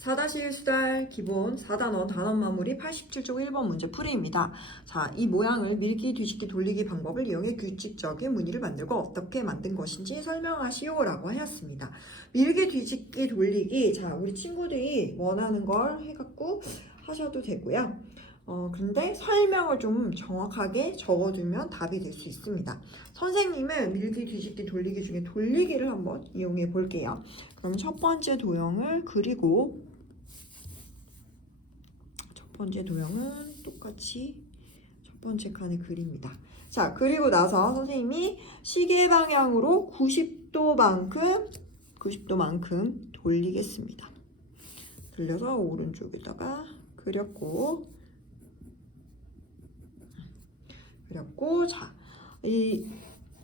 4-1수달 기본 4단원 단원 마무리 87쪽 1번 문제 풀이입니다. 자, 이 모양을 밀기, 뒤집기, 돌리기 방법을 이용해 규칙적인 무늬를 만들고 어떻게 만든 것인지 설명하시오 라고 하였습니다. 밀기, 뒤집기, 돌리기. 자, 우리 친구들이 원하는 걸 해갖고 하셔도 되고요. 근데 설명을 좀 정확하게 적어두면 답이 될 수 있습니다. 선생님은 밀기, 뒤집기, 돌리기 중에 돌리기를 한번 이용해 볼게요. 그럼 첫 번째 도형을 그리고 첫 번째 도형은 똑같이 첫 번째 칸에 그립니다. 자, 그리고 나서 선생님이 시계 방향으로 90도만큼 돌리겠습니다. 돌려서 오른쪽에다가 그렸고 자, 이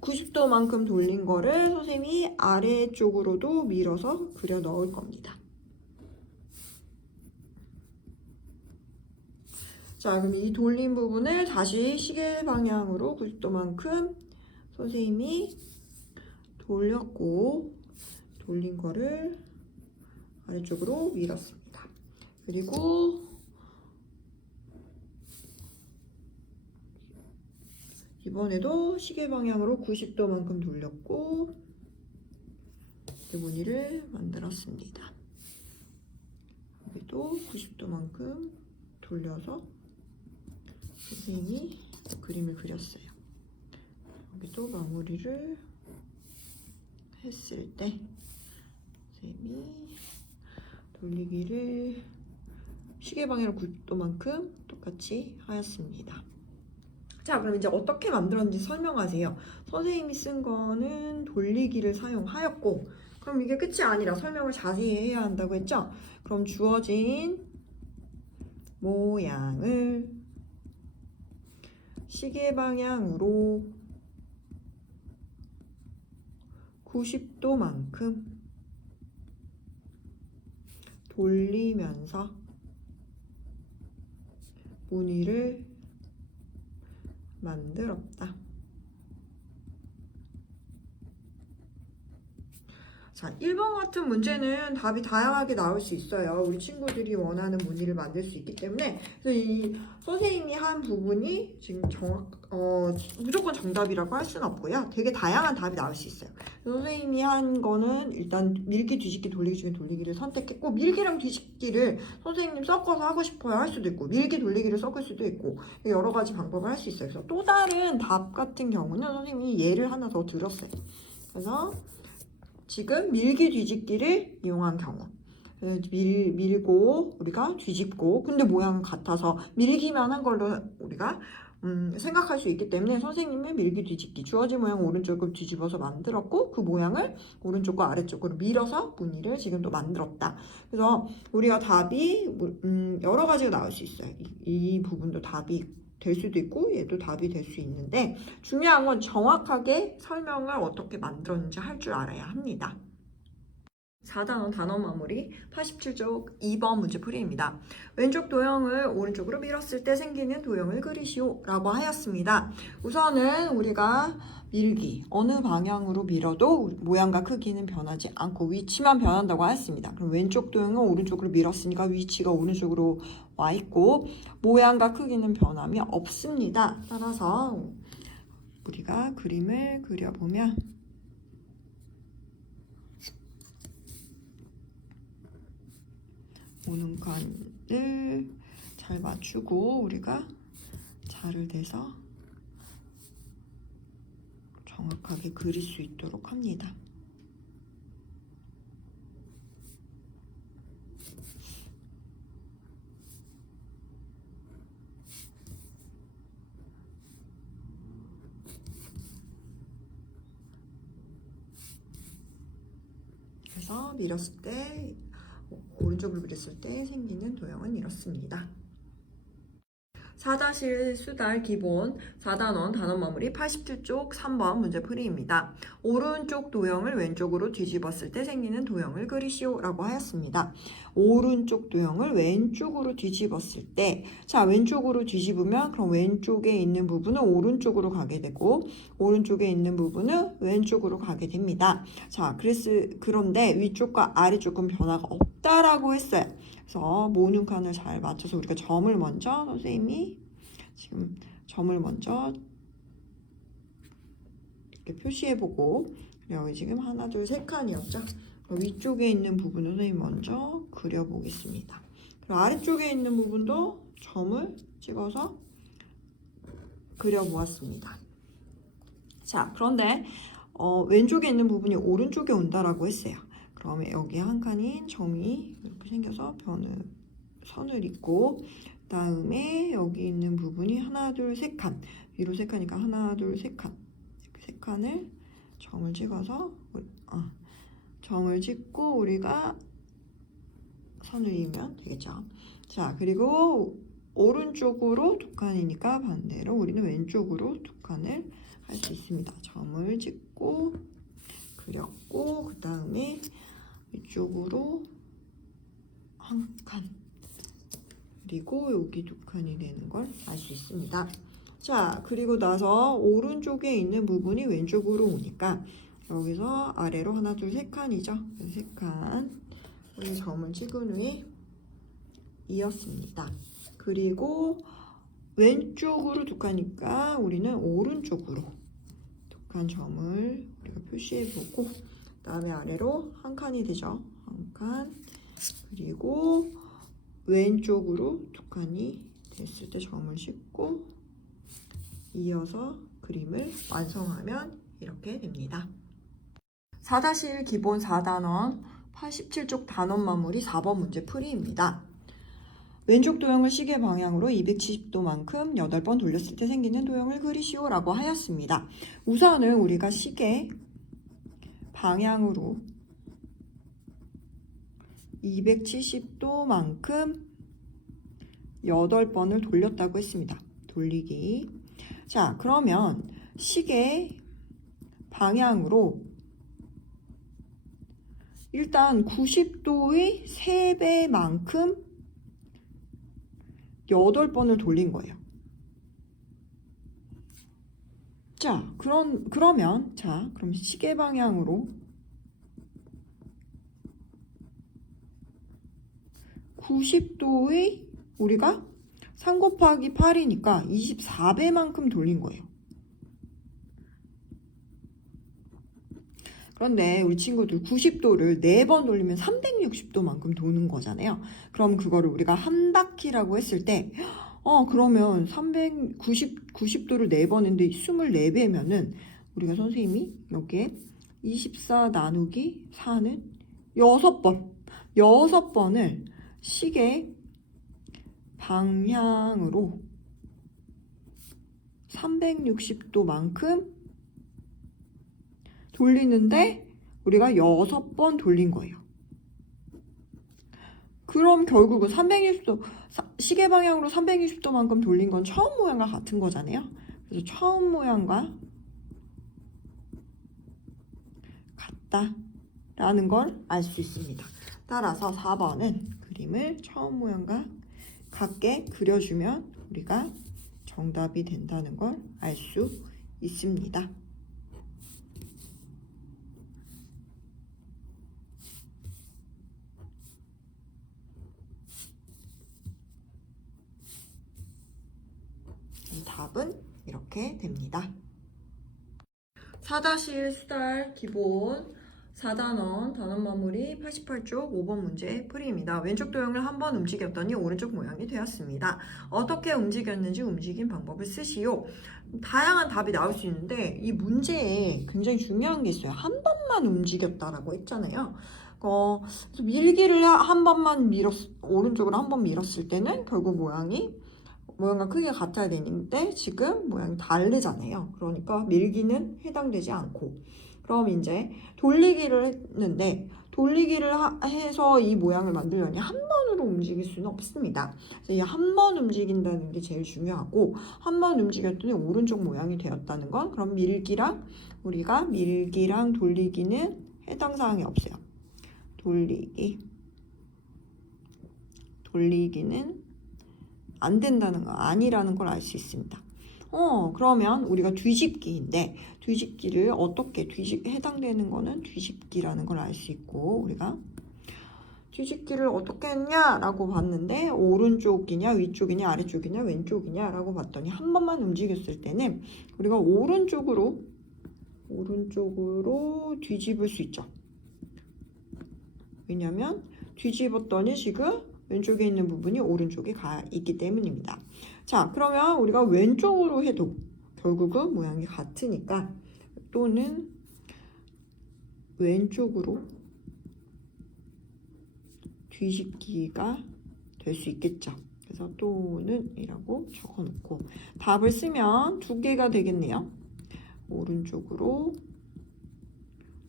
90도만큼 돌린 거를 선생님이 아래쪽으로도 밀어서 그려 넣을 겁니다. 자, 그럼 이 돌린 부분을 다시 시계 방향으로 90도만큼 선생님이 돌렸고 돌린 거를 아래쪽으로 밀었습니다. 그리고 이번에도 시계 방향으로 90도만큼 돌렸고 무늬를 만들었습니다. 여기도 90도만큼 돌려서 선생님이 그림을 그렸어요. 여기도 마무리를 했을 때 선생님이 돌리기를 시계 방향으로 90도만큼 똑같이 하였습니다. 자, 그럼 이제 어떻게 만들었는지 설명하세요. 선생님이 쓴 거는 돌리기를 사용하였고, 그럼 이게 끝이 아니라 설명을 자세히 해야 한다고 했죠? 그럼 주어진 모양을 시계 방향으로 90도만큼 돌리면서 무늬를 만들었다. 자, 1번 같은 문제는 답이 다양하게 나올 수 있어요. 우리 친구들이 원하는 무늬를 만들 수 있기 때문에. 그래서 이 선생님이 한 부분이 지금 무조건 정답이라고 할 수는 없고요. 되게 다양한 답이 나올 수 있어요. 선생님이 한 거는 일단 밀기, 뒤집기, 돌리기 중에 돌리기를 선택했고, 밀기랑 뒤집기를 선생님 섞어서 하고 싶어요 할 수도 있고, 밀기, 돌리기를 섞을 수도 있고, 여러 가지 방법을 할 수 있어요. 그래서 또 다른 답 같은 경우는 선생님이 예를 하나 더 들었어요. 그래서 지금 밀기 뒤집기를 이용한 경우 밀고 우리가 뒤집고 근데 모양은 같아서 밀기만 한 걸로 우리가 생각할 수 있기 때문에 선생님의 밀기 뒤집기 주어진 모양 오른쪽을 뒤집어서 만들었고 그 모양을 오른쪽과 아래쪽으로 밀어서 무늬를 지금 또 만들었다. 그래서 우리가 답이 여러 가지가 나올 수 있어요. 이 부분도 답이 될 수도 있고 얘도 답이 될 수 있는데 중요한 건 정확하게 설명을 어떻게 만들었는지 할 줄 알아야 합니다. 4단원 단원 마무리 87쪽 2번 문제 풀이입니다. 왼쪽 도형을 오른쪽으로 밀었을 때 생기는 도형을 그리시오 라고 하였습니다. 우선은 우리가 밀기 어느 방향으로 밀어도 모양과 크기는 변하지 않고 위치만 변한다고 하였습니다. 그럼 왼쪽 도형을 오른쪽으로 밀었으니까 위치가 오른쪽으로 와 있고 모양과 크기는 변함이 없습니다. 따라서 우리가 그림을 그려보면 오는 칸을 잘 맞추고 우리가 자를 대서 정확하게 그릴 수 있도록 합니다. 그래서 밀었을 때 오른쪽으로 밀었을 때 생기는 도형은 이렇습니다. 4-1 수달 기본 4단원 단원 마무리 87쪽 3번 문제 풀이입니다. 오른쪽 도형을 왼쪽으로 뒤집었을 때 생기는 도형을 그리시오 라고 하였습니다. 오른쪽 도형을 왼쪽으로 뒤집었을 때, 자, 왼쪽으로 뒤집으면 그럼 왼쪽에 있는 부분은 오른쪽으로 가게 되고 오른쪽에 있는 부분은 왼쪽으로 가게 됩니다. 자, 그런데 위쪽과 아래쪽은 변화가 없다라고 했어요. 그래서 모눈칸을 잘 맞춰서 우리가 점을 먼저, 선생님이 지금 점을 먼저 이렇게 표시해보고, 여기 지금 하나, 둘, 세 칸이었죠. 위쪽에 있는 부분을 선생님 먼저 그려보겠습니다. 그리고 아래쪽에 있는 부분도 점을 찍어서 그려보았습니다. 자, 그런데 왼쪽에 있는 부분이 오른쪽에 온다라고 했어요. 그러면 여기 한 칸인 점이 이렇게 생겨서 선을 잇고, 다음에 여기 있는 부분이 하나, 둘, 세 칸, 위로 세 칸이니까 하나, 둘, 세 칸, 이렇게 세 칸을 점을 찍어서 점을 찍고 우리가 선을 이으면 되겠죠. 자, 그리고 오른쪽으로 두 칸이니까 반대로 우리는 왼쪽으로 두 칸을 할 수 있습니다. 점을 찍고 그렸고, 그 다음에 위쪽으로 한 칸, 그리고 여기 두 칸이 되는 걸 알 수 있습니다. 자, 그리고 나서 오른쪽에 있는 부분이 왼쪽으로 오니까 여기서 아래로 하나, 둘, 세 칸이죠. 세 칸 우리 점을 찍은 후에 이었습니다. 그리고 왼쪽으로 두 칸이니까 우리는 오른쪽으로 두 칸 점을 우리가 표시해보고, 그 다음에 아래로 한 칸이 되죠. 한 칸. 그리고 왼쪽으로 두 칸이 됐을 때 점을 찍고 이어서 그림을 완성하면 이렇게 됩니다. 4-1 기본 4단원 87쪽 단원 마무리 4번 문제 풀이입니다. 왼쪽 도형을 시계 방향으로 270도만큼 8번 돌렸을 때 생기는 도형을 그리시오 라고 하였습니다. 우선은 우리가 시계 방향으로 270도만큼 8번을 돌렸다고 했습니다. 돌리기. 자, 그러면 시계 방향으로 일단 90도의 3배만큼 8번을 돌린 거예요. 자, 그럼 시계 방향으로 90도의 우리가 3 곱하기 8이니까 24배만큼 돌린 거예요. 그런데 우리 친구들 90도를 4번 돌리면 360도만큼 도는 거잖아요. 그럼 그거를 우리가 한 바퀴라고 했을 때, 그러면 90도를 4번 했는데 24배면은 우리가 선생님이 여기에 24 나누기 4는 6번을 시계 방향으로 360도만큼 돌리는데 우리가 6번 돌린 거예요. 그럼 결국은 360도, 시계 방향으로 360도만큼 돌린 건 처음 모양과 같은 거잖아요. 그래서 처음 모양과 같다라는 걸 알 수 있습니다. 따라서 4번은 그림을 처음 모양과 같게 그려주면 우리가 정답이 된다는 걸 알 수 있습니다. 답은 이렇게 됩니다. 4-1 수달 기본 4단원 단원 마무리 88쪽 5번 문제 풀이입니다. 왼쪽 도형을 한번 움직였더니 오른쪽 모양이 되었습니다. 어떻게 움직였는지 움직임 방법을 쓰시오. 다양한 답이 나올 수 있는데 이 문제에 굉장히 중요한 게 있어요. 한 번만 움직였다라고 했잖아요. 그래서 밀기를 한 번만 오른쪽으로 한 번 밀었을 때는 결국 모양과 크기가 같아야 되는데 지금 모양이 다르잖아요. 그러니까 밀기는 해당되지 않고, 그럼 이제 돌리기를 했는데 돌리기를 해서 이 모양을 만들려니 한 번으로 움직일 수는 없습니다. 그래서 이 한 번 움직인다는 게 제일 중요하고, 한 번 움직였더니 오른쪽 모양이 되었다는 건, 그럼 우리가 밀기랑 돌리기는 해당 사항이 없어요. 돌리기는 안 된다는 거, 아니라는 걸 알 수 있습니다. 그러면 우리가 뒤집기인데, 뒤집기를 어떻게 해당되는 거는 뒤집기라는 걸 알 수 있고, 우리가 뒤집기를 어떻게 했냐라고 봤는데, 오른쪽이냐 위쪽이냐 아래쪽이냐 왼쪽이냐라고 봤더니 한 번만 움직였을 때는 우리가 오른쪽으로 뒤집을 수 있죠. 왜냐면 뒤집었더니 지금 왼쪽에 있는 부분이 오른쪽에 가 있기 때문입니다. 자, 그러면 우리가 왼쪽으로 해도 결국은 모양이 같으니까, 또는 왼쪽으로 뒤집기가 될 수 있겠죠. 그래서 또는 이라고 적어놓고 답을 쓰면 두 개가 되겠네요. 오른쪽으로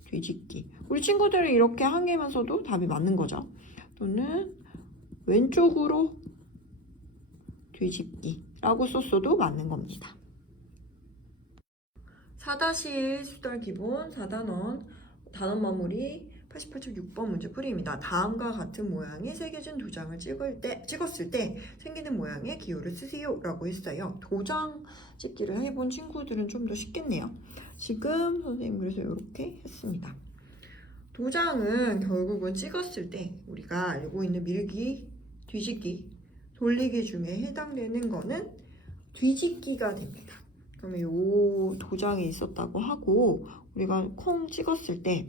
뒤집기. 우리 친구들은 이렇게 한 개면서도 답이 맞는 거죠. 또는 왼쪽으로 뒤집기라고 썼어도 맞는 겁니다. 4-1 수달 기본 4단원 단원 마무리 88쪽 6번 문제 풀이입니다. 다음과 같은 모양의 새겨진 도장을 찍었을 때 생기는 모양의 기호를 쓰세요 라고 했어요. 도장 찍기를 해본 친구들은 좀 더 쉽겠네요. 지금 선생님 그래서 이렇게 했습니다. 도장은 결국은 찍었을 때 우리가 알고 있는 밀기, 뒤집기, 돌리기 중에 해당되는 거는 뒤집기가 됩니다. 그러면 이 도장이 있었다고 하고 우리가 콩 찍었을 때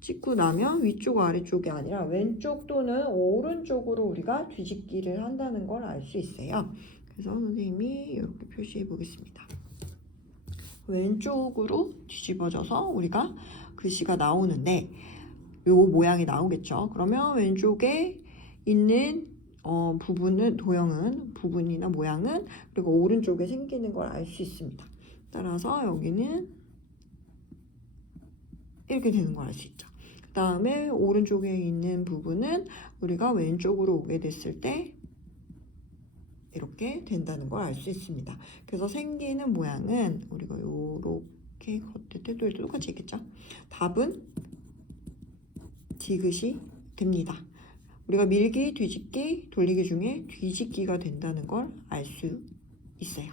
찍고 나면 위쪽 아래쪽이 아니라 왼쪽 또는 오른쪽으로 우리가 뒤집기를 한다는 걸 알 수 있어요. 그래서 선생님이 이렇게 표시해 보겠습니다. 왼쪽으로 뒤집어져서 우리가 글씨가 나오는데 요 모양이 나오겠죠. 그러면 왼쪽에 있는 부분이나 모양은 그리고 오른쪽에 생기는 걸 알 수 있습니다. 따라서 여기는 이렇게 되는 걸 알 수 있죠. 그 다음에 오른쪽에 있는 부분은 우리가 왼쪽으로 오게 됐을 때 이렇게 된다는 걸 알 수 있습니다. 그래서 생기는 모양은 우리가 이렇게 겉에 때도 똑같이 있겠죠. 답은 디귿이 됩니다. 우리가 밀기, 뒤집기, 돌리기 중에 뒤집기가 된다는 걸 알 수 있어요.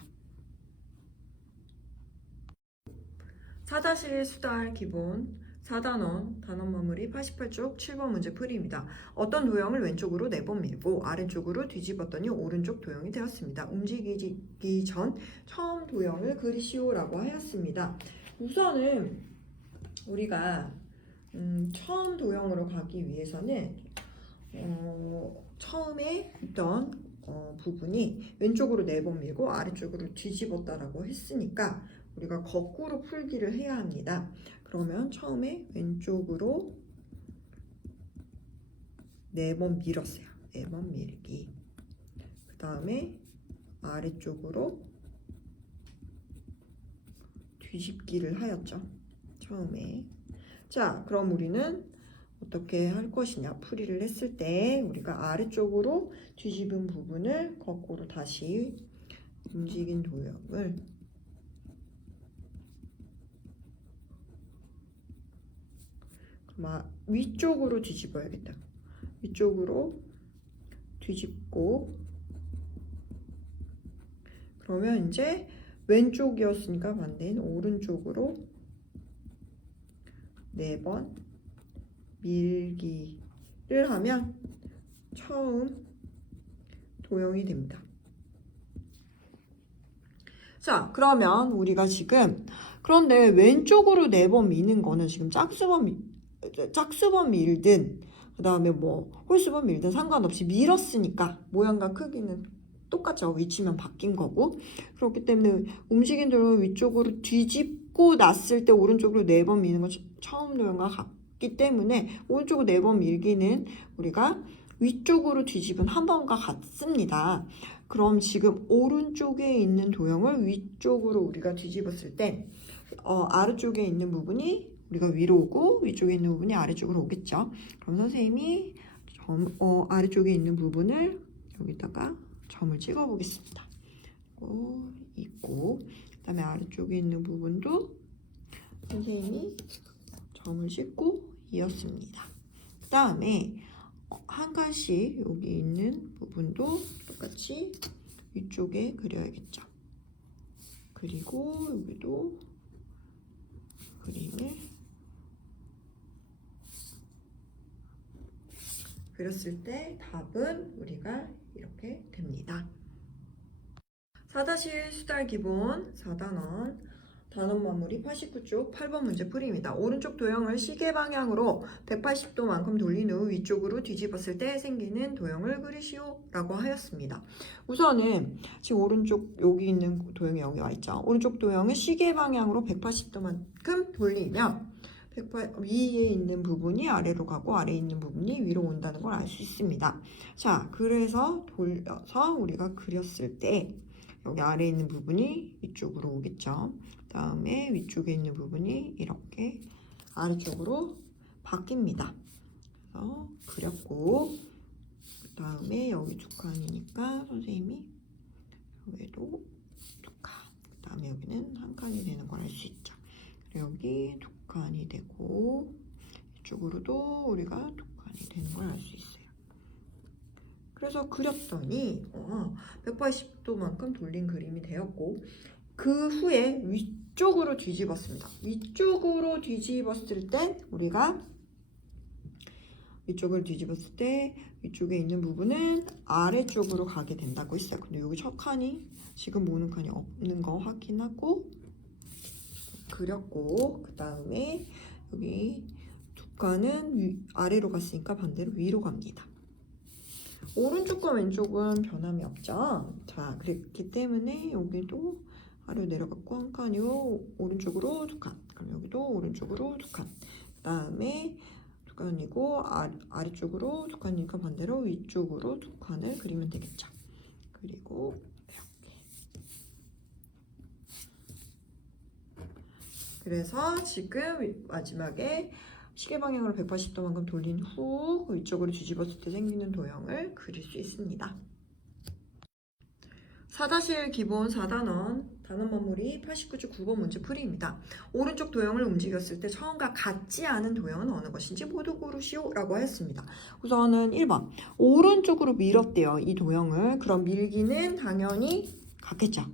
4-1 수달 기본 4단원 단원 마무리 88쪽 7번 문제 풀이입니다. 어떤 도형을 왼쪽으로 4번 밀고 아래쪽으로 뒤집었더니 오른쪽 도형이 되었습니다. 움직이기 전 처음 도형을 그리시오라고 하였습니다. 우선은 우리가 처음 도형으로 가기 위해서는 처음에 있던 부분이 왼쪽으로 4번 밀고 아래쪽으로 뒤집었다라고 했으니까 우리가 거꾸로 풀기를 해야 합니다. 그러면 처음에 왼쪽으로 4번 밀었어요. 4번 밀기. 그 다음에 아래쪽으로 뒤집기를 하였죠. 처음에. 자, 그럼 우리는 어떻게 할 것이냐. 풀이를 했을 때 우리가 아래쪽으로 뒤집은 부분을 거꾸로 다시 움직인 도형을 위쪽으로 뒤집어야겠다. 위쪽으로 뒤집고 그러면 이제 왼쪽이었으니까 반대인 오른쪽으로 4번 밀기를 하면 처음 도형이 됩니다. 자, 그러면 우리가 지금 그런데 왼쪽으로 4번 미는 거는 지금 짝수번 밀든 그 다음에 뭐 홀수번 밀든 상관없이 밀었으니까 모양과 크기는 똑같죠. 위치만 바뀐 거고. 그렇기 때문에 움직인 대로 위쪽으로 뒤집고 났을 때 오른쪽으로 4번 미는 건 처음 도형과 같기 때문에 오른쪽으로 4번 밀기는 우리가 위쪽으로 뒤집은 한 번과 같습니다. 그럼 지금 오른쪽에 있는 도형을 위쪽으로 우리가 뒤집었을 때 아래쪽에 있는 부분이 우리가 위로 오고 위쪽에 있는 부분이 아래쪽으로 오겠죠. 그럼 선생님이 아래쪽에 있는 부분을 여기다가 점을 찍어 보겠습니다. 있고 그 다음에 아래쪽에 있는 부분도 선생님이 점을 찍고 이었습니다. 그 다음에 한 칸씩 여기 있는 부분도 똑같이 위쪽에 그려야겠죠. 그리고 여기도 그림을 그렸을 때 답은 우리가 이렇게 됩니다. 4-1 수달 기본 4단원 단원 마무리 89쪽 8번 문제 풀이입니다. 오른쪽 도형을 시계 방향으로 180도만큼 돌린 후 위쪽으로 뒤집었을 때 생기는 도형을 그리시오 라고 하였습니다. 우선은 지금 오른쪽 여기 있는 도형이 여기 와 있죠. 오른쪽 도형을 시계 방향으로 180도만큼 돌리면 위에 있는 부분이 아래로 가고 아래에 있는 부분이 위로 온다는 걸 알 수 있습니다. 자, 그래서 돌려서 우리가 그렸을 때 여기 아래에 있는 부분이 위쪽으로 오겠죠. 그 다음에 위쪽에 있는 부분이 이렇게 아래쪽으로 바뀝니다. 그래서 그렸고 그 다음에 여기 두 칸이니까 선생님이 여기도 두 칸, 그 다음에 여기는 한 칸이 되는 걸 알 수 있죠. 여기 두 칸이 되고 이쪽으로도 우리가 두 칸이 되는 걸 알 수 있어요. 그래서 그렸더니 180도만큼 돌린 그림이 되었고 그 후에 위쪽으로 뒤집었습니다. 위쪽으로 뒤집었을 때 우리가 위쪽을 뒤집었을 때 위쪽에 있는 부분은 아래쪽으로 가게 된다고 했어요. 근데 여기 첫 칸이 지금 모는 칸이 없는 거 확인하고 그렸고 그 다음에 여기 두 칸은 아래로 갔으니까 반대로 위로 갑니다. 오른쪽과 왼쪽은 변함이 없죠. 자, 그랬기 때문에 여기도 아래로 내려갔고 한 칸이요 오른쪽으로 두 칸. 그럼 여기도 오른쪽으로 두 칸. 그 다음에 두 칸이고 아래쪽으로 두 칸이니까 반대로 위쪽으로 두 칸을 그리면 되겠죠. 그리고 이렇게. 그래서 지금 마지막에 시계 방향으로 180도만큼 돌린 후 위쪽으로 뒤집었을 때 생기는 도형을 그릴 수 있습니다. 4-1 기본 4단원 단원 마무리 89쪽 9번 문제 풀이입니다. 오른쪽 도형을 움직였을 때 처음과 같지 않은 도형은 어느 것인지 모두 고르시오 라고 했습니다. 우선은 1번 오른쪽으로 밀었대요. 이 도형을. 그럼 밀기는 당연히 같겠죠.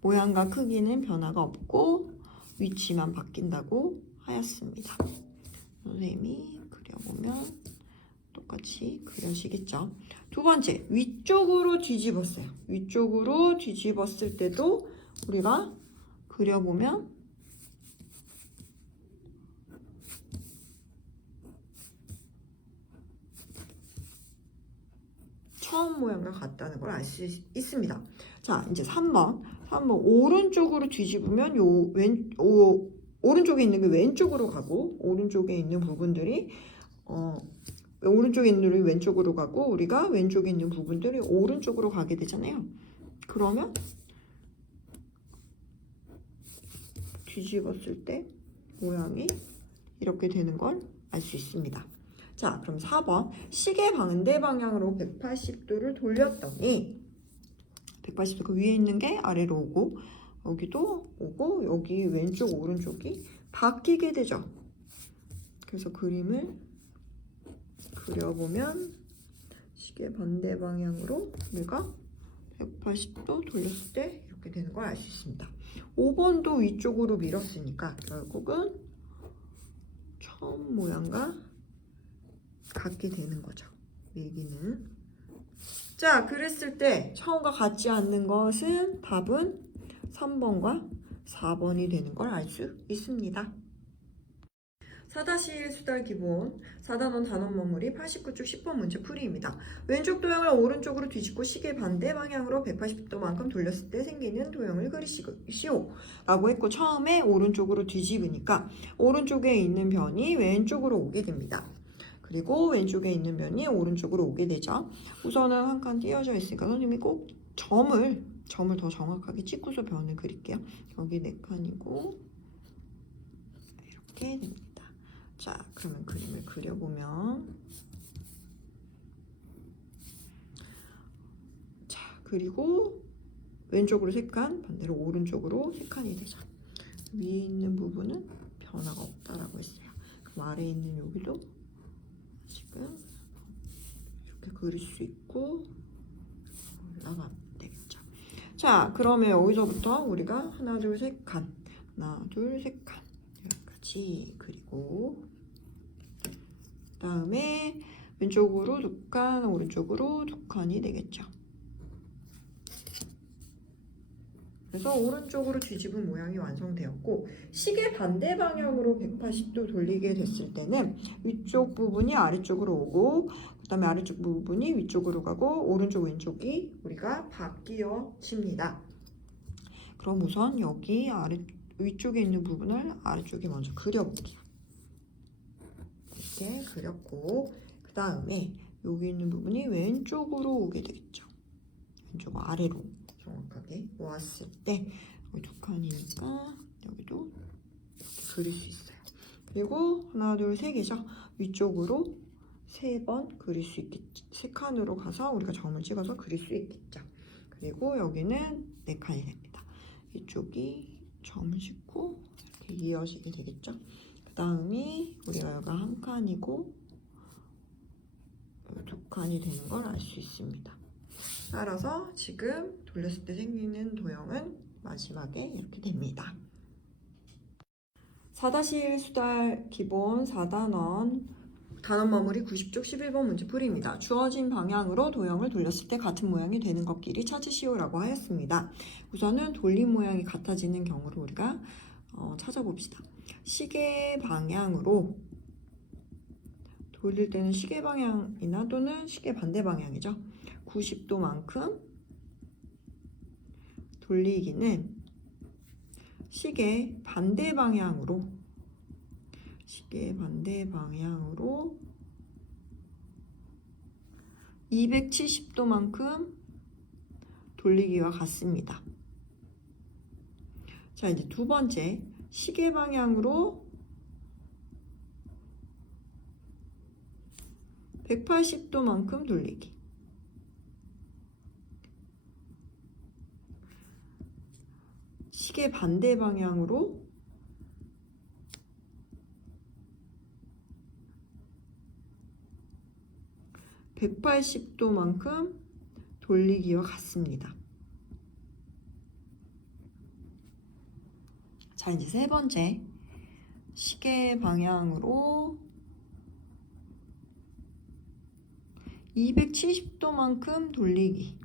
모양과 크기는 변화가 없고 위치만 바뀐다고 하였습니다. 선생님이 그려보면 똑같이 그려지겠죠. 두 번째, 위쪽으로 뒤집었어요. 위쪽으로 뒤집었을 때도 우리가 그려보면 처음 모양과 같다는 걸 알 수 있습니다. 자, 이제 3번 오른쪽으로 뒤집으면 오른쪽에 있는 게 왼쪽으로 가고 오른쪽에 있는 부분들이 오른쪽에 있는 게 왼쪽으로 가고 우리가 왼쪽에 있는 부분들이 오른쪽으로 가게 되잖아요. 그러면 뒤집었을 때 모양이 이렇게 되는 걸 알 수 있습니다. 자, 그럼 4번 시계 반대 방향으로 180도를 돌렸더니 180도 그 위에 있는 게 아래로 오고 여기도 오고 여기 왼쪽 오른쪽이 바뀌게 되죠. 그래서 그림을 그려보면 시계 반대 방향으로 우리가 180도 돌렸을 때 이렇게 되는 걸 알 수 있습니다. 5번도 위쪽으로 밀었으니까 결국은 처음 모양과 같게 되는 거죠. 밀기는. 자, 그랬을 때 처음과 같지 않는 것은 답은 3번과 4번이 되는 걸 알 수 있습니다. 4-1 수달 기본 4단원 단원 마무리 89쪽 10번 문제 풀이입니다. 왼쪽 도형을 오른쪽으로 뒤집고 시계 반대 방향으로 180도만큼 돌렸을 때 생기는 도형을 그리시오 라고 했고 처음에 오른쪽으로 뒤집으니까 오른쪽에 있는 변이 왼쪽으로 오게 됩니다. 그리고 왼쪽에 있는 변이 오른쪽으로 오게 되죠. 우선은 한 칸 띄어져 있으니까 선생님이 꼭 점을 더 정확하게 찍고서 변을 그릴게요. 여기 4칸이고 이렇게 됩니다. 자, 그러면 그림을 그려보면, 자, 그리고 왼쪽으로 3칸, 반대로 오른쪽으로 3칸이 되죠. 위에 있는 부분은 변화가 없다라고 했어요. 그럼 아래에 있는 여기도 지금 이렇게 그릴 수 있고 올라가면 되겠죠. 자, 그러면 여기서부터 우리가 하나, 둘, 3칸, 하나, 둘, 3칸 여기까지 그리고 그 다음에 왼쪽으로 2칸, 오른쪽으로 2칸이 되겠죠. 그래서 오른쪽으로 뒤집은 모양이 완성되었고, 시계 반대 방향으로 180도 돌리게 됐을 때는 위쪽 부분이 아래쪽으로 오고, 그 다음에 아래쪽 부분이 위쪽으로 가고, 오른쪽 왼쪽이 우리가 바뀌어집니다. 그럼 우선 여기 위쪽에 있는 부분을 아래쪽에 먼저 그려볼게요. 이렇게 그렸고, 그 다음에 여기 있는 부분이 왼쪽으로 오게 되겠죠. 왼쪽 아래로 정확하게 왔을 때 여기 2칸이니까 여기도 이렇게 그릴 수 있어요. 그리고 하나, 둘, 3개죠. 위쪽으로 3번 그릴 수 있겠죠. 3칸으로 가서 우리가 점을 찍어서 그릴 수 있겠죠. 그리고 여기는 4칸이 됩니다. 이쪽이 점을 찍고 이렇게 이어지게 되겠죠. 그 다음이 우리가 여기가 1칸이고 2칸이 되는 걸 알 수 있습니다. 따라서 지금 돌렸을 때 생기는 도형은 마지막에 이렇게 됩니다. 4-1 수달 기본 4단원 단원 마무리 90쪽 11번 문제풀이입니다. 주어진 방향으로 도형을 돌렸을 때 같은 모양이 되는 것끼리 찾으시오라고 하였습니다. 우선은 돌린 모양이 같아지는 경우를 우리가 찾아봅시다. 시계 방향으로 돌릴 때는 시계 방향이나 또는 시계 반대 방향이죠. 90도만큼 돌리기는 시계 반대 방향으로 270도만큼 돌리기와 같습니다. 자, 이제 두 번째 시계 방향으로 180도만큼 돌리기. 시계 반대 방향으로 180도만큼 돌리기와 같습니다. 자, 이제 세 번째 시계 방향으로 270도만큼 돌리기.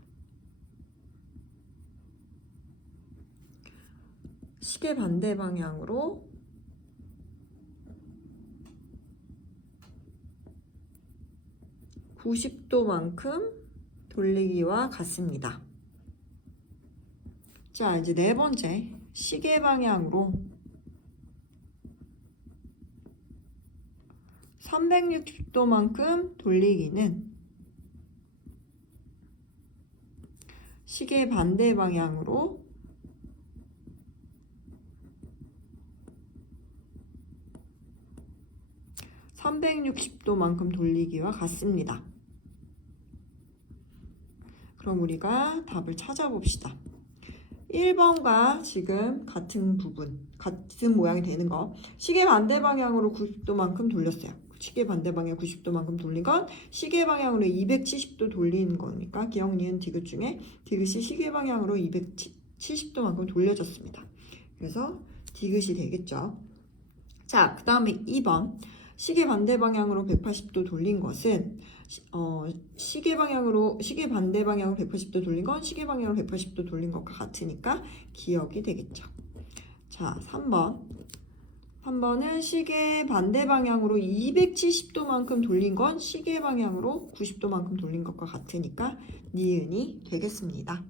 시계 반대 방향으로 90도만큼 돌리기와 같습니다. 자, 이제 네 번째 시계 방향으로 360도만큼 돌리기는 시계 반대 방향으로 360도만큼 돌리기와 같습니다. 그럼 우리가 답을 찾아봅시다. 1번과 지금 같은 부분, 같은 모양이 되는 거, 시계 반대 방향으로 90도만큼 돌렸어요. 시계 반대 방향 90도만큼 돌린 건 시계 방향으로 270도 돌리는 거니까 기억, 니은, 디귿 중에 디귿이 시계 방향으로 270도만큼 돌려졌습니다. 그래서 디귿이 되겠죠. 자, 그 다음에 2번 시계 반대 방향으로 180도 돌린 것은 시계 반대 방향으로 180도 돌린 건 시계 방향으로 180도 돌린 것과 같으니까 기억이 되겠죠. 자, 3번은 시계 반대 방향으로 270도만큼 돌린 건 시계 방향으로 90도만큼 돌린 것과 같으니까 니은이 되겠습니다.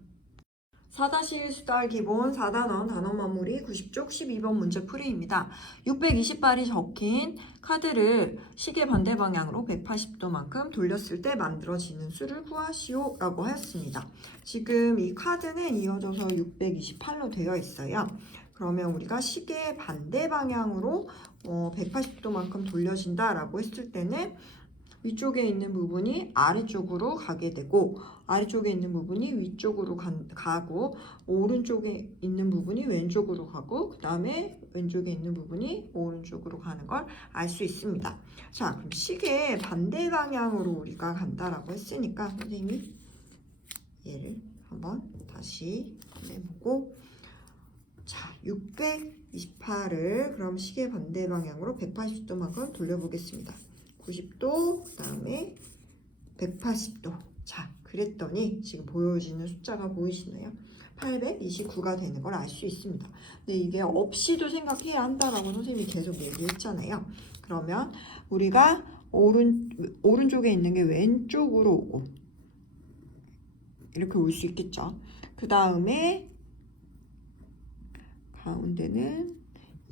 4-1 수달 기본 4단원 단원 마무리 90쪽 12번 문제풀이입니다. 620발이 적힌 카드를 시계 반대 방향으로 180도만큼 돌렸을 때 만들어지는 수를 구하시오 라고 하였습니다. 지금 이 카드는 이어져서 628로 되어 있어요. 그러면 우리가 시계 반대 방향으로 180도만큼 돌려진다라고 했을 때는 위쪽에 있는 부분이 아래쪽으로 가게 되고 아래쪽에 있는 부분이 위쪽으로 가고 오른쪽에 있는 부분이 왼쪽으로 가고 그 다음에 왼쪽에 있는 부분이 오른쪽으로 가는 걸 알 수 있습니다. 자, 그럼 시계 반대 방향으로 우리가 간다라고 했으니까 선생님이 얘를 한번 다시 내보고 자, 628을 그럼 시계 반대 방향으로 180도만큼 돌려보겠습니다. 90도, 그 다음에 180도. 자, 그랬더니 지금 보여지는 숫자가 보이시나요? 829가 되는 걸 알 수 있습니다. 근데 이게 없이도 생각해야 한다라고 선생님이 계속 얘기했잖아요. 그러면 우리가 오른쪽에 있는 게 왼쪽으로 오고 이렇게 올 수 있겠죠. 그 다음에 가운데는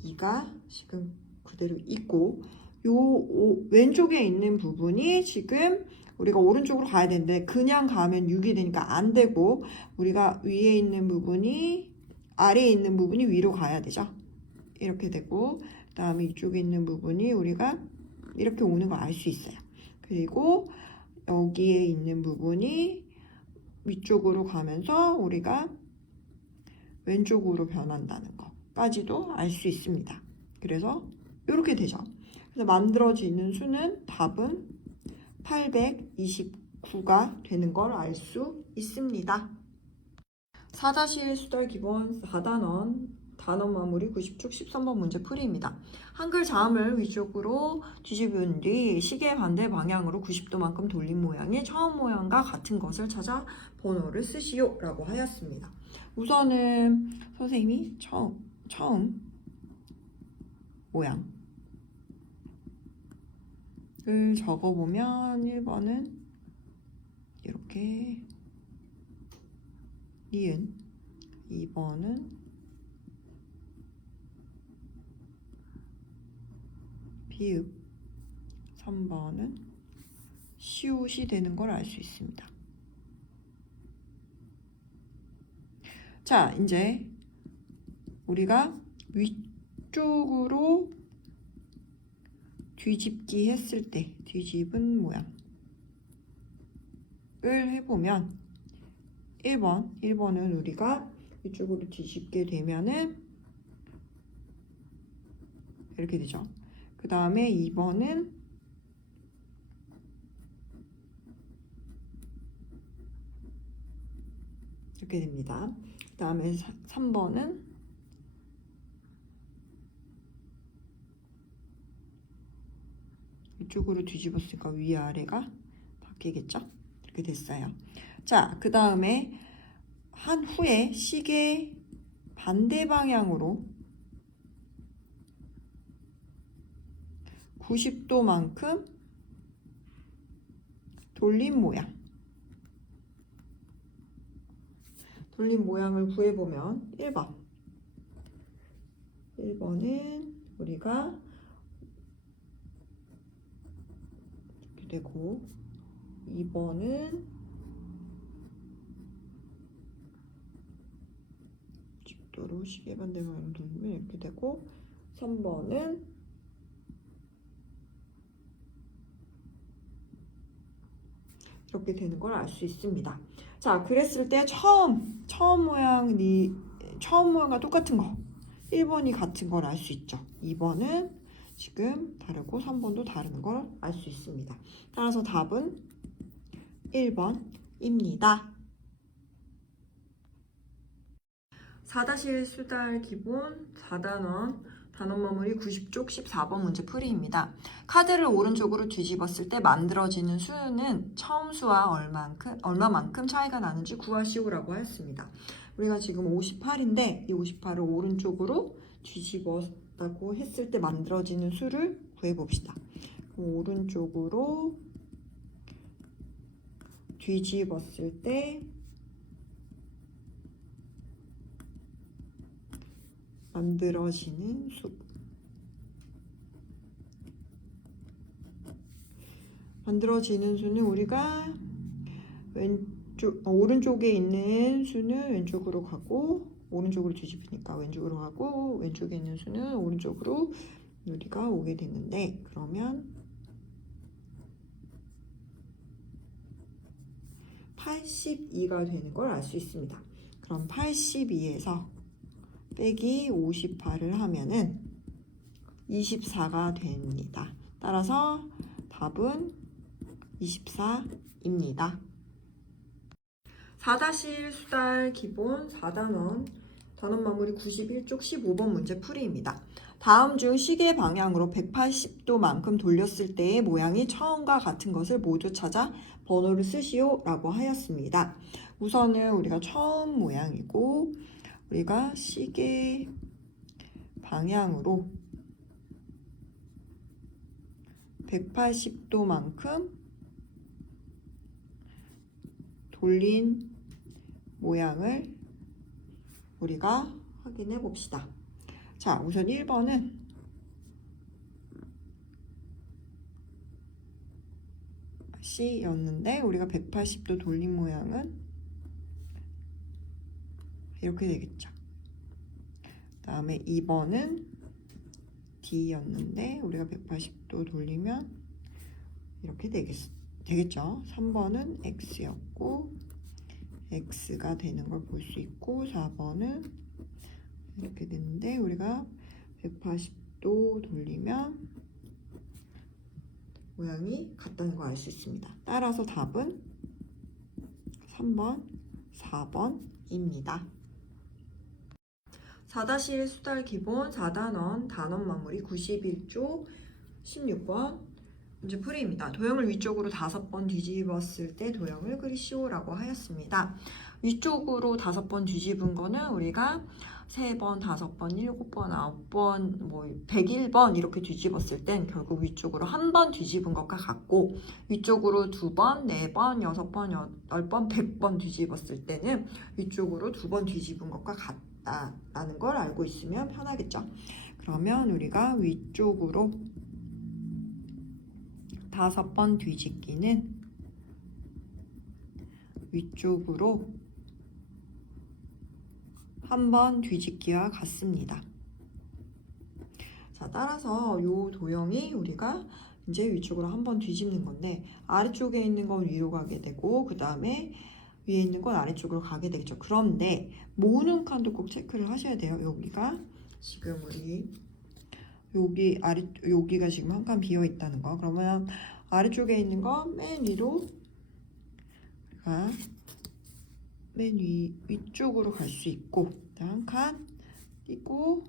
2가 지금 그대로 있고 왼쪽에 있는 부분이 지금 우리가 오른쪽으로 가야 되는데 그냥 가면 6이 되니까 안 되고 우리가 위에 있는 부분이 아래에 있는 부분이 위로 가야 되죠. 이렇게 되고 그 다음에 이쪽에 있는 부분이 우리가 이렇게 오는 거 알 수 있어요. 그리고 여기에 있는 부분이 위쪽으로 가면서 우리가 왼쪽으로 변한다는 것까지도 알 수 있습니다. 그래서 이렇게 되죠. 그래서 만들어지는 수는 답은 829가 되는 걸 알 수 있습니다. 4-1 수달 기본 4단원 단원 마무리 90쪽 13번 문제 풀이입니다. 한글 자음을 위쪽으로 뒤집은 뒤 시계 반대 방향으로 90도만큼 돌린 모양의 처음 모양과 같은 것을 찾아 번호를 쓰시오 라고 하였습니다. 우선은 선생님이 처음 모양을 적어보면 1번은 이렇게 니은, 2번은 비읍, 3번은 시옷이 되는 걸 알 수 있습니다. 자, 이제 우리가 위쪽으로 뒤집기 했을 때 뒤집은 모양을 해보면 1번은 우리가 위쪽으로 뒤집게 되면은 이렇게 되죠. 그 다음에 2번은 이렇게 됩니다. 그 다음에 3번은 이쪽으로 뒤집었으니까 위아래가 바뀌겠죠? 이렇게 됐어요. 자, 그 다음에 한 후에 시계 반대 방향으로 90도만큼 돌린 모양을 구해보면 1번은 우리가 이렇게 되고 2번은 90도로 시계 반대 방향으로 돌리면 이렇게 되고 3번은 이렇게 되는 걸 알 수 있습니다. 자, 그랬을 때 처음 모양과 똑같은 거 1번이 같은 걸 알 수 있죠. 2번은 지금 다르고 3번도 다른 걸 알 수 있습니다. 따라서 답은 1번입니다. 4-1 수달 기본 4단원 단원 마무리 90쪽 14번 문제 풀이입니다. 카드를 오른쪽으로 뒤집었을 때 만들어지는 수는 처음 수와 얼마만큼 차이가 나는지 구하시오라고 하였습니다. 우리가 지금 58인데 이 58을 오른쪽으로 뒤집었다고 했을 때 만들어지는 수를 구해봅시다. 오른쪽으로 뒤집었을 때 만들어지는 수. 만들어지는 수는 우리가 오른쪽에 있는 수는 왼쪽으로 가고 오른쪽으로 뒤집으니까 왼쪽으로 가고 왼쪽에 있는 수는 오른쪽으로 우리가 오게 됐는데 그러면 82가 되는 걸 알 수 있습니다. 그럼 82에서 빼기 58을 하면은 24가 됩니다. 따라서 답은 24입니다. 4-1 수달 기본 4단원 단원 마무리 91쪽 15번 문제 풀이입니다. 다음 중 시계 방향으로 180도만큼 돌렸을 때의 모양이 처음과 같은 것을 모두 찾아 번호를 쓰시오 라고 하였습니다. 우선은 우리가 처음 모양이고 우리가 시계 방향으로 180도만큼 돌린 모양을 우리가 확인해 봅시다. 자, 우선 1번은 C였는데 우리가 180도 돌린 모양은 이렇게 되겠죠. 그 다음에 2번은 D였는데 우리가 180도 돌리면 이렇게 되겠죠. 3번은 X였고 X가 되는 걸 볼 수 있고 4번은 이렇게 되는데 우리가 180도 돌리면 모양이 같다는 걸 알 수 있습니다. 따라서 답은 3번, 4번입니다. 4-1 수달 기본 4단원 단원 마무리 91쪽 16번 문제 풀이입니다. 도형을 위쪽으로 5번 뒤집었을 때 도형을 그리시오라고 하였습니다. 위쪽으로 5번 뒤집은 거는 우리가 3번, 5번, 7번, 9번, 101번 이렇게 뒤집었을 땐 결국 위쪽으로 한 번 뒤집은 것과 같고 위쪽으로 2번, 4번, 6번, 8번, 100번 뒤집었을 때는 위쪽으로 2번 뒤집은 것과 같다라는 걸 알고 있으면 편하겠죠. 그러면 우리가 위쪽으로 5번 뒤집기는 위쪽으로 한 번 뒤집기와 같습니다. 자, 따라서 이 도형이 우리가 이제 위쪽으로 한 번 뒤집는 건데 아래쪽에 있는 건 위로 가게 되고 그 다음에 위에 있는 건 아래쪽으로 가게 되겠죠. 그런데 모으는 칸도 꼭 체크를 하셔야 돼요. 여기가 지금 우리 여기가 지금 한 칸 비어 있다는 거. 그러면 아래쪽에 있는 거 맨 위로 맨 위쪽으로 갈 수 있고 한 칸 띄고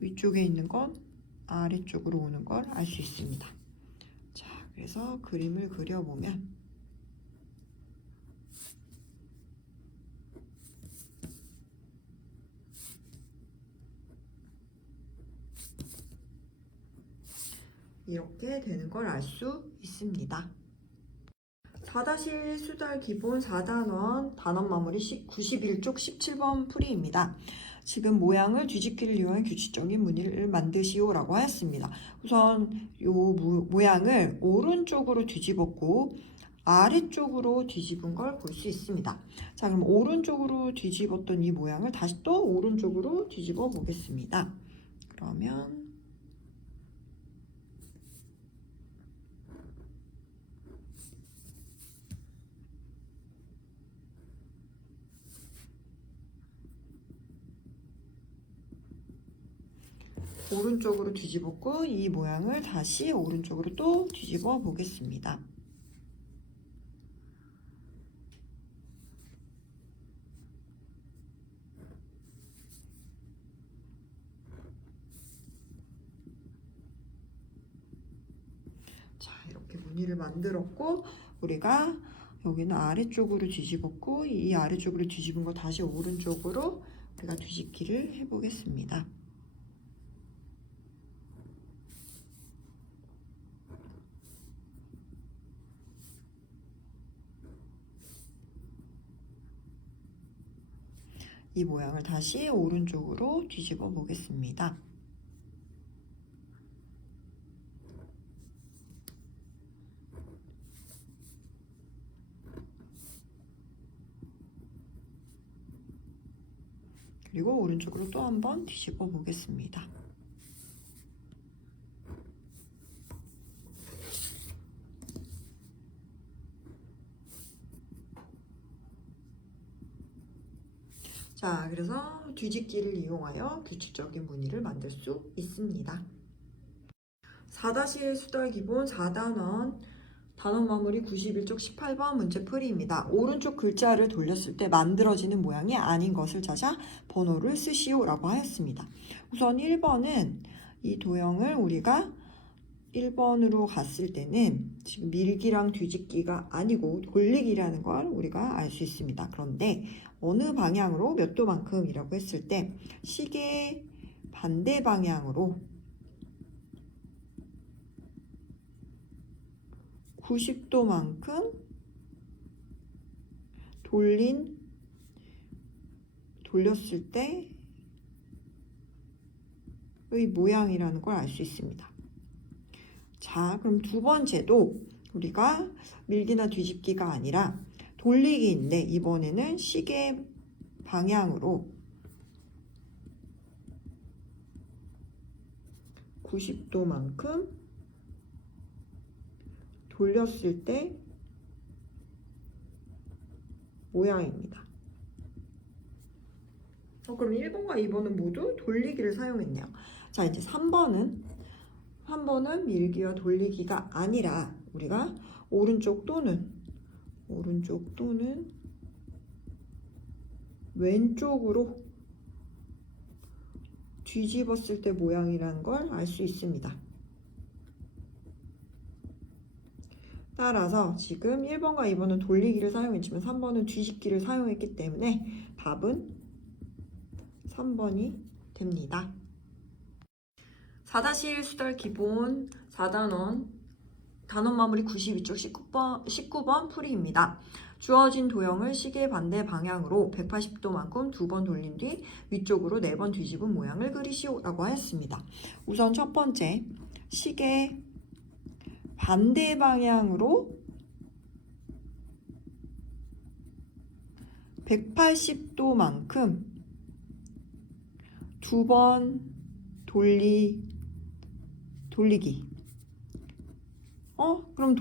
위쪽에 있는 건 아래쪽으로 오는 걸 알 수 있습니다. 자, 그래서 그림을 그려보면 이렇게 되는 걸 알 수 있습니다. 4-1 수달 기본 4단원 단원 마무리 91쪽 17번 풀이입니다. 지금 모양을 뒤집기를 이용한 규칙적인 무늬를 만드시오 라고 하였습니다. 우선 이 모양을 오른쪽으로 뒤집었고 아래쪽으로 뒤집은 걸 볼 수 있습니다. 자, 그럼 오른쪽으로 뒤집었던 이 모양을 다시 또 오른쪽으로 뒤집어 보겠습니다. 그러면 오른쪽으로 뒤집었고 이 모양을 다시 오른쪽으로 또 뒤집어 보겠습니다. 자, 이렇게 무늬를 만들었고 우리가 여기는 아래쪽으로 뒤집었고 이 아래쪽으로 뒤집은 거 다시 오른쪽으로 우리가 뒤집기를 해보겠습니다. 이 모양을 다시 오른쪽으로 뒤집어 보겠습니다. 그리고 오른쪽으로 또 한번 뒤집어 보겠습니다. 자, 그래서 뒤집기를 이용하여 규칙적인 무늬를 만들 수 있습니다. 4-1 수달 기본 4단원 단원 마무리 91쪽 18번 문제풀이입니다. 오른쪽 글자를 돌렸을 때 만들어지는 모양이 아닌 것을 찾아 번호를 쓰시오 라고 하였습니다. 우선 1번은 이 도형을 우리가 1번으로 갔을 때는 지금 밀기랑 뒤집기가 아니고 돌리기라는 걸 우리가 알 수 있습니다. 그런데 어느 방향으로 몇 도만큼이라고 했을 때 시계 반대 방향으로 90도만큼 돌렸을 때의 모양이라는 걸 알 수 있습니다. 자, 그럼 두 번째도 우리가 밀기나 뒤집기가 아니라 돌리기인데 이번에는 시계 방향으로 90도만큼 돌렸을 때 모양입니다. 그럼 1번과 2번은 모두 돌리기를 사용했네요. 자, 이제 3번은 밀기와 돌리기가 아니라 우리가 오른쪽 또는 왼쪽으로 뒤집었을 때 모양이라는 걸 알 수 있습니다. 따라서 지금 1번과 2번은 돌리기를 사용했지만 3번은 뒤집기를 사용했기 때문에 답은 3번이 됩니다. 4-1 수달 기본 4단원 단원 마무리 92쪽 19번 풀이입니다. 주어진 도형을 시계 반대 방향으로 180도만큼 2번 돌린 뒤 위쪽으로 4번 뒤집은 모양을 그리시오 라고 하였습니다. 우선 첫 번째 시계 반대 방향으로 180도만큼 2번 돌리기. 그럼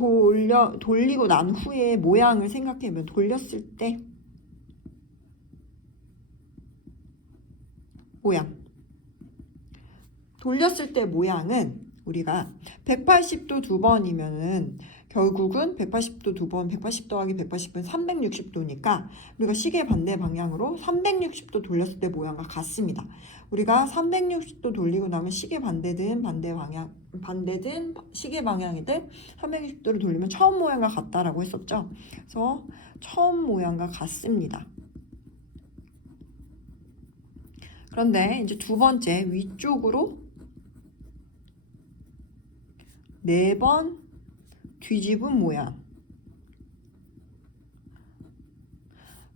돌리고 난 후에 모양을 생각해보면 돌렸을 때 돌렸을 때 모양은 우리가 180도 2번이면은 결국은 180도 2번, 180 더하기 180은 360도니까 우리가 시계 반대 방향으로 360도 돌렸을 때 모양과 같습니다. 우리가 360도 돌리고 나면 시계 반대든 시계 방향이든 360도를 돌리면 처음 모양과 같다라고 했었죠. 그래서 처음 모양과 같습니다. 그런데 이제 두 번째 위쪽으로 4번 뒤집은 모양.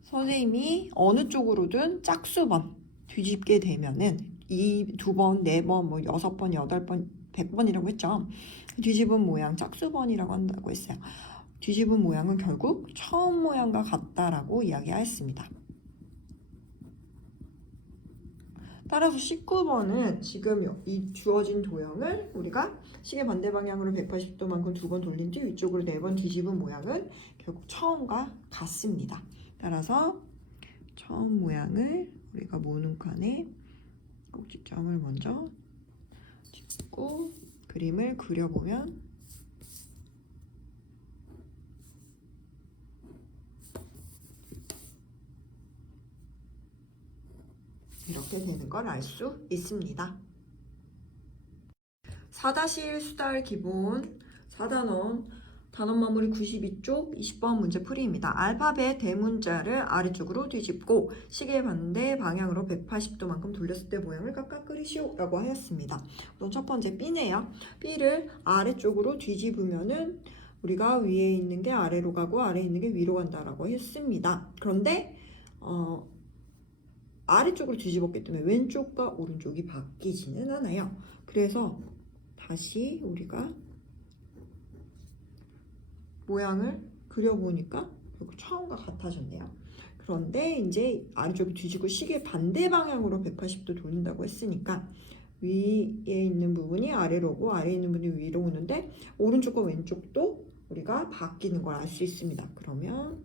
선생님이 어느 쪽으로든 짝수번 뒤집게 되면은 이 2번, 4번, 6번, 8번, 100번이라고 했죠. 뒤집은 모양 짝수번이라고 한다고 했어요. 뒤집은 모양은 결국 처음 모양과 같다라고 이야기하였습니다. 따라서 19번은 지금 이 주어진 도형을 우리가 시계 반대 방향으로 180도만큼 2번 돌린 뒤 위쪽으로 4번 뒤집은 모양은 결국 처음과 같습니다. 따라서 처음 모양을 우리가 모눈칸에 꼭지점을 먼저 찍고 그림을 그려보면 이렇게 되는 걸 알 수 있습니다. 4-1 수달 기본 4단원 단원 마무리 92쪽 20번 문제 풀이입니다. 알파벳 대문자를 아래쪽으로 뒤집고 시계 반대 방향으로 180도만큼 돌렸을 때 모양을 각각 그리시오 라고 하였습니다. 우선 첫 번째 B네요. B를 아래쪽으로 뒤집으면은 우리가 위에 있는 게 아래로 가고 아래에 있는 게 위로 간다라고 했습니다. 그런데 아래쪽으로 뒤집었기 때문에 왼쪽과 오른쪽이 바뀌지는 않아요. 그래서 다시 우리가 모양을 그려보니까 결국 처음과 같아졌네요. 그런데 이제 아래쪽이 뒤지고 시계 반대 방향으로 180도 돌린다고 했으니까 위에 있는 부분이 아래로 오고 아래에 있는 부분이 위로 오는데 오른쪽과 왼쪽도 우리가 바뀌는 걸 알 수 있습니다. 그러면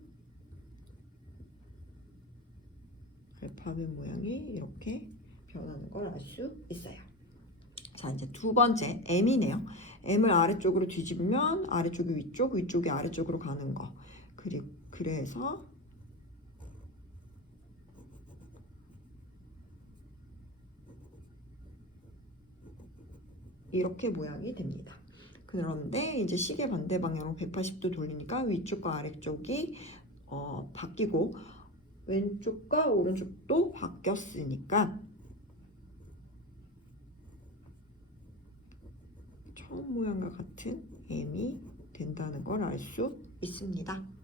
알파벳 모양이 이렇게 변하는 걸 알 수 있어요. 자, 이제 두 번째 M이네요. M을 아래쪽으로 뒤집으면 아래쪽이 위쪽, 위쪽이 아래쪽으로 가는 거. 그래서 이렇게 모양이 됩니다. 그런데 이제 시계 반대 방향으로 180도 돌리니까 위쪽과 아래쪽이 바뀌고 왼쪽과 오른쪽도 바뀌었으니까 처음 모양과 같은 M이 된다는 걸 알 수 있습니다.